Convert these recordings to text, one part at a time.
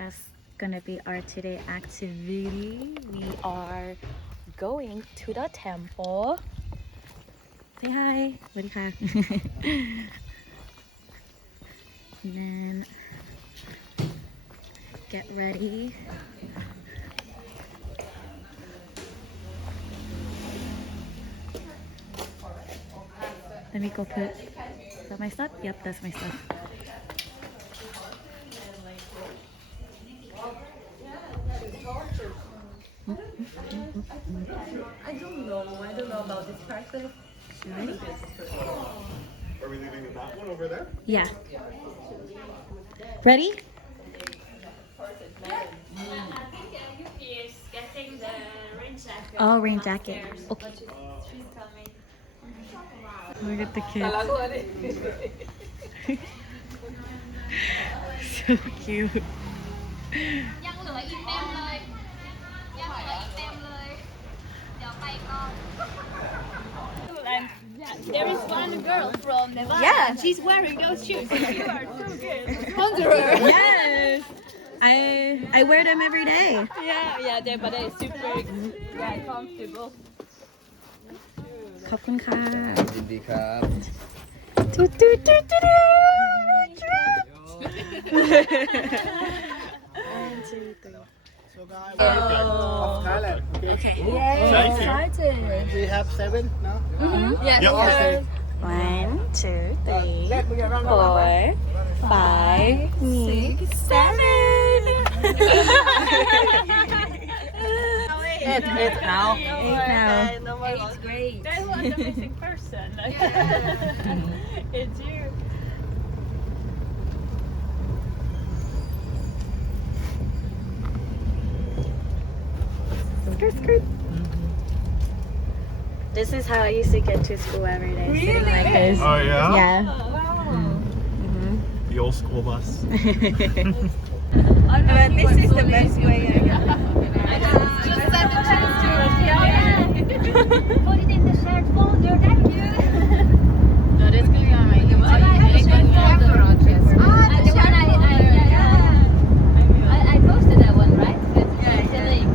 that's gonna be our today activity. We are going to the temple. Say hi. สวัสดีค่ะ And then get ready. Let me go put. Is that my stuff? Yep, that's my stuff. I don't know about this character. Are we leaving that one over there? Yeah. Ready? I think Yuki is getting the rain jacket. Oh, rain jacket. Upstairs. Okay. She's coming. Look at the kids. So cute. ยังเหลืออีกเต็มเลยยังเหลืออีกเต็มเลยเดี๋ยวไปก่อน There is one girl from Nevada. Yeah. She's wearing those shoes. You are so good. Conjurer. Yes. I wear them every day. But they're super comfortable. ขอบคุณค่ะ ยินดีครับ So guys, off Thailand. Okay. We have 7 now. Yes. Yep. Okay. 1, 2, 3, 4, 5, 6, 7. Eight now. It's great. That was the missing person. It's you. This is how I used to get to school every day. Really? Like this. Oh yeah? Yeah. The old school bus. But this is the best way. Just send the chance to us. Put it in the shared folder. Thank you. No, that's going on right now. The one I posted that one, right? It's the link.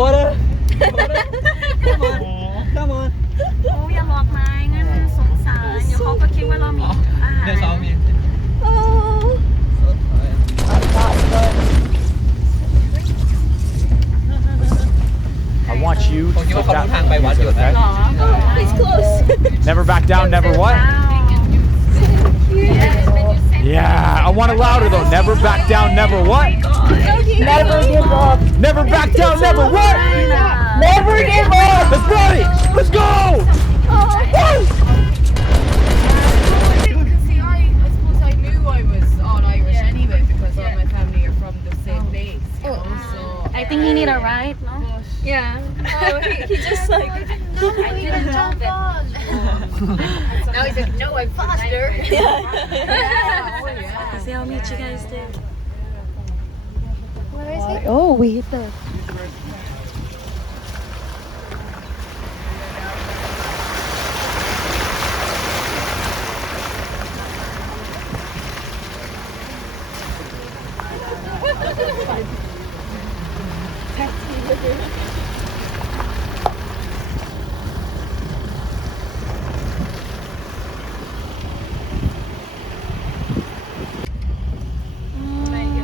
water. Come on. โอ้อย่าหลอกไม้งั้นสงสารเดี๋ยวเขาก็คิดว่าเรามีอาหาร There's all me. I want you to ผมคิดว่าเขา take ทาง that ไปวัดอยู่ music, นะ okay? It's close Never back down, never what? Yeah, I want it louder though. Never back down, never what? Never give up Never back down, never what? Never give up Let's go! Let's go! Woo! See, I suppose I knew I was all Irish anyway because all my family are from the same place. You know, so I think he need a ride no yeah. he just like I didn't jump it. Now he's like, no, I'm faster. See, I'll meet you guys there. Where is it? Oh, we hit the.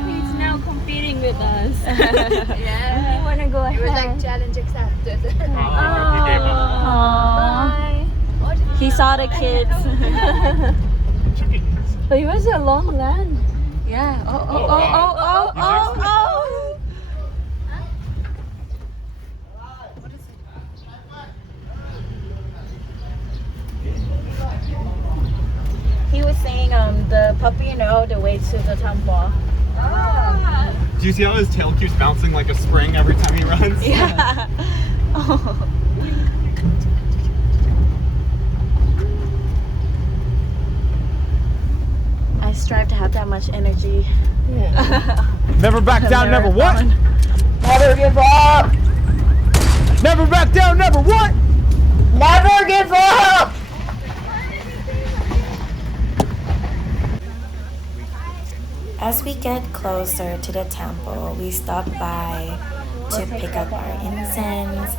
He's now competing with us. Yeah. We want to go ahead. It was like challenge accepted. Aww. He saw the kids. But it was a long land. Yeah. Oh. He was saying the puppy know the way to the temple. Do you see how his tail keeps bouncing like a spring every time he runs? Yeah. Oh. I strive to have that much energy. Never back down, never what? Never give up. Never back down, never what? Never give up. As we get closer to the temple, we stop by to pick up our incense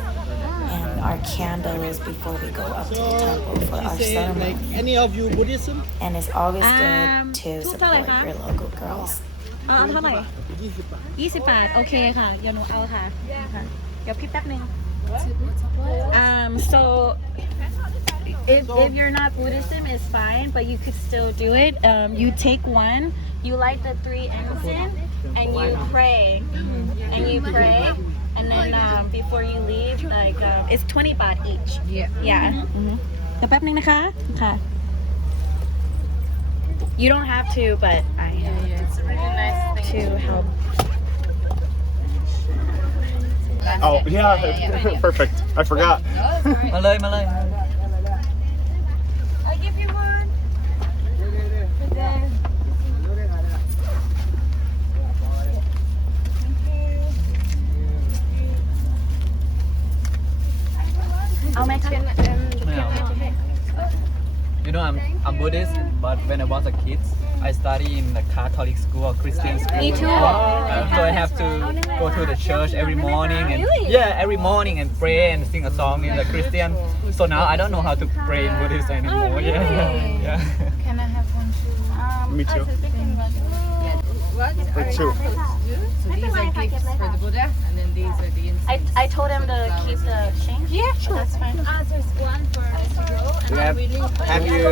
and our candles before we go up to the temple for our ceremony. Any of you Buddhism? And it's always good to support your local girls. เอาเท่าไหร่20 บาท โอเคค่ะ เดี๋ยวหนูเอาค่ะ เดี๋ยวพี่แป๊บนึง so if you're not Buddhism it's fine but you could still do it you take one you light the 3 incense and you pray and then before you leave like it's 20 baht each yeah เดี๋ยวแป๊บนึงนะคะค่ะ you don't have to but I It's a really nice thing. to help Oh, yeah, perfect. I forgot. มาเลยมาเลย I'll give you one. I'll make it You know, I'm Buddhist, but when I was a kid, I study in the Catholic school or Christian school. Me too. So I have to go to the church every morning and every morning and pray and sing a song in the Christian. So now I don't know how to pray in Buddhist anymore. Yeah. Can I have one too? Me too. For 2. So these are gifts for the Buddha, and then these are the incense. I told him to keep the change. Yeah, sure. That's fine. There's one for us to go. Have you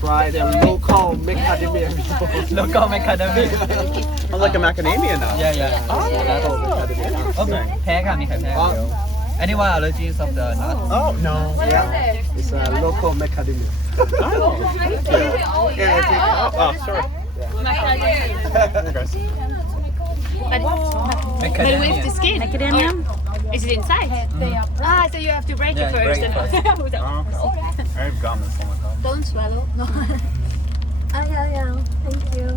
tried a local macadamia? Local macadamia. Sounds like a macadamia now. Yeah. Oh, macadamia. Okay. แพ้ค่ะมีใครแพ้ Anyone allergies of the nut? Oh, no. Yeah. It's a local macadamia. Oh. Yeah. Oh, sure. Okay. but with the skin Macadamia. is it inside so you have to break it first and I have gum in some of them. Don't swallow. No. Yeah. Thank you.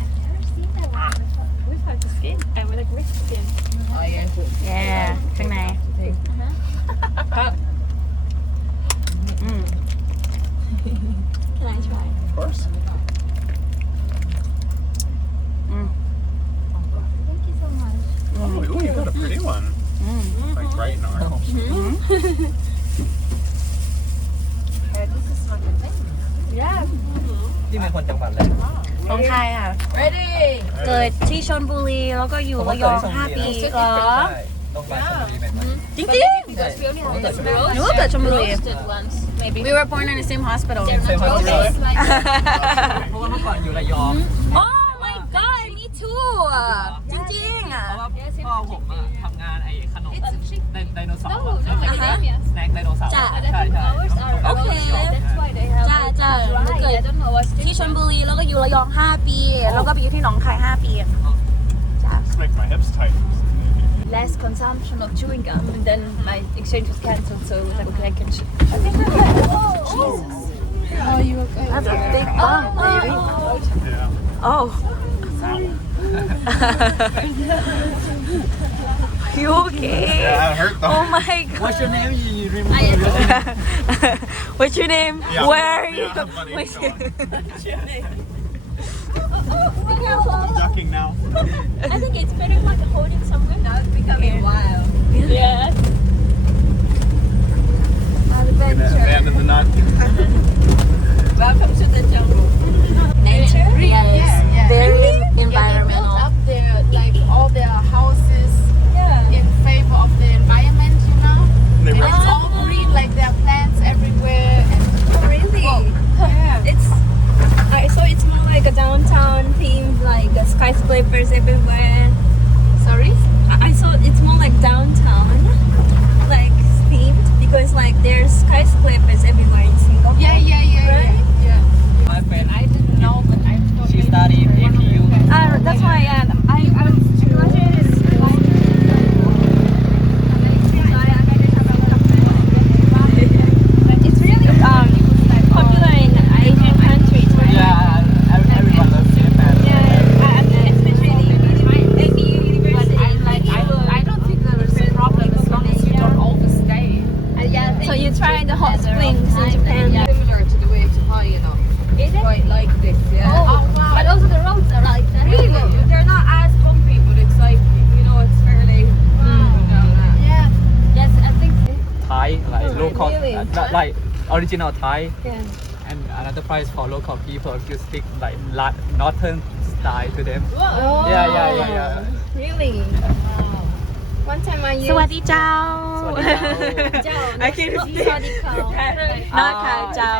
I've never seen that one before. without the skin I would like with skin Yeah, ข้างใน Can I try? Of course. Thank you so much. Oh, ooh, you got a pretty one. เกิดที่ชลบุรีแล้วก็อยู่ระยอง5 ปีเหรอ ใช่ต้องไปชลบุรีเป็นไหม จริง ใช่ผมก็เกิดชลบุรี ๆหนูก็เกิดชลบุรี roasted ones, maybe. We were born in the same hospital. Same hospital. Roasted like เพราะว่าเมื่อก่อนอยู่ระยอง Oh my god, me too. จริงๆอ่ะ เพราะว่าพ่อผมอะทำงานไอ้ขนมไดโนเสาร์ no, no, macadamia. สแน็คไดโนเสาร์ จ้ะ ใช่ใช่ Ours are Okay. roasted. That's why they have จ้า it หนู dry. เกิด I don't know what's ที่ชล different. บุรีแล้วก็อยู่ระยอง5 ปีแล้วก็ไปอยู่ที่หนองคาย5 ปีจ้า This makes my hips tight. Less consumption of chewing gum, and then my exchange was cancelled. So I was like, okay, I can. I think That's a big bump, baby. Yeah. Oh. You okay? Yeah, it hurt though. Oh my god. What's your name? You remember? What's your name? Yeah. Where are you? Yeah, buddy, What's come your on. I'm ducking now. I think it's better like holding somewhere. Now it's becoming wild. Yeah. Gonna abandon the nut. Welcome to the jungle. Nature? Yes. Very They built environmental. up their like all their houses Yeah. in favor of the environment, you know. They And were it's all green, like there are plants everywhere. And Really? yeah. It's so it's more like a downtown theme, like skyscrapers everywhere. Sorry. I saw it's more like downtown, like themed because like there's skyscrapers everywhere in Singapore. Yeah, yeah, yeah, Right? yeah. Yeah. My friend, I didn't know, but I thought she studied APU. That's why I graduated. It's really popular in Asian countries, right? Yeah, everyone loves Japan. Especially APU University. I don't think there is a problem as long as you don't overstay. So you try the hot springs in Japan. Similar to the way to Thai, you know. Is it? Quite like this. Yeah. Oh, wow. But also the roads are like that. Really? They're not as bumpy, but it's like, you know, it's fairly. Yeah. Yes, I think. Thai, like local, Really? like original Thai. Yeah. And another price for local people, you stick like northern style to them. Oh. Yeah. Really? One time I used. สวัสดีเจ้า สวัสดีเจ้า I can't not speak. Sawadee Not ค่ะเจ้า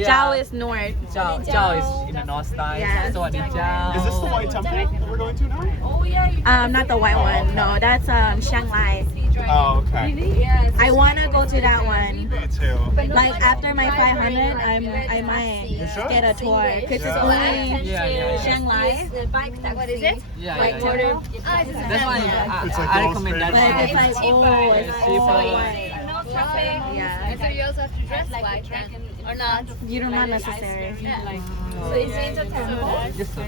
Yeah. เจ้า is north. เจ้า is in the north style. Yes. สวัสดีเจ้า Is this the white temple that we're going to now? Oh, yeah. Not the white one. No, that's Chiang. Oh, okay. I wanna go to that one. Me too. Like after my 500, I might should. get a tour because it's Yeah. only Yeah. Chiang Mai. the bike taxi. What is it? Yeah. Like order. That's why It's like I all recommend that. But it's like oh, It's cheaper. No traffic. Yeah, So you also have to dress like that or not? you don't not necessary. So it's in the temple. Yes, sir.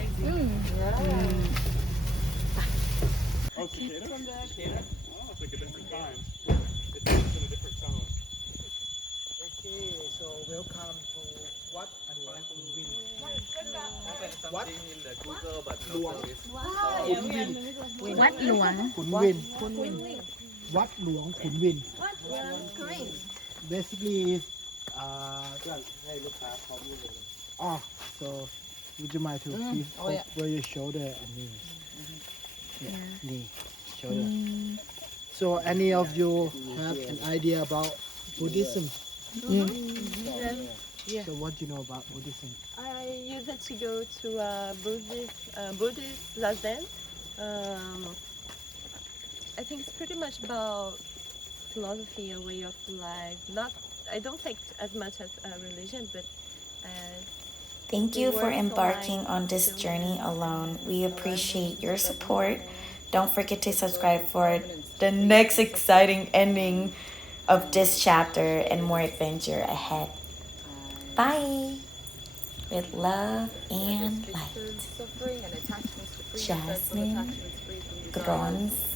Oh, cicada? Oh, it's like a different kind. It's in a different tone. Okay, so welcome to Wat Luang Kun Win. What? In the Google, but no service. Kun Win. วัดหลวง Kun Win. Wat Luang Kun Win. Basically, is so would you mind to please over your shoulder and knees? Yeah, knee, shoulder. So any of you have an idea about Buddhism? So what do you know about Buddhism? I used to go to a Buddhist zazen. I think it's pretty much about philosophy, a way of life. I don't take as much as a religion, but Thank you for embarking on this journey alone. We appreciate your support. Don't forget to subscribe for the next exciting ending of this chapter and more adventure ahead. Bye. With love and light. Jasmin Gronski.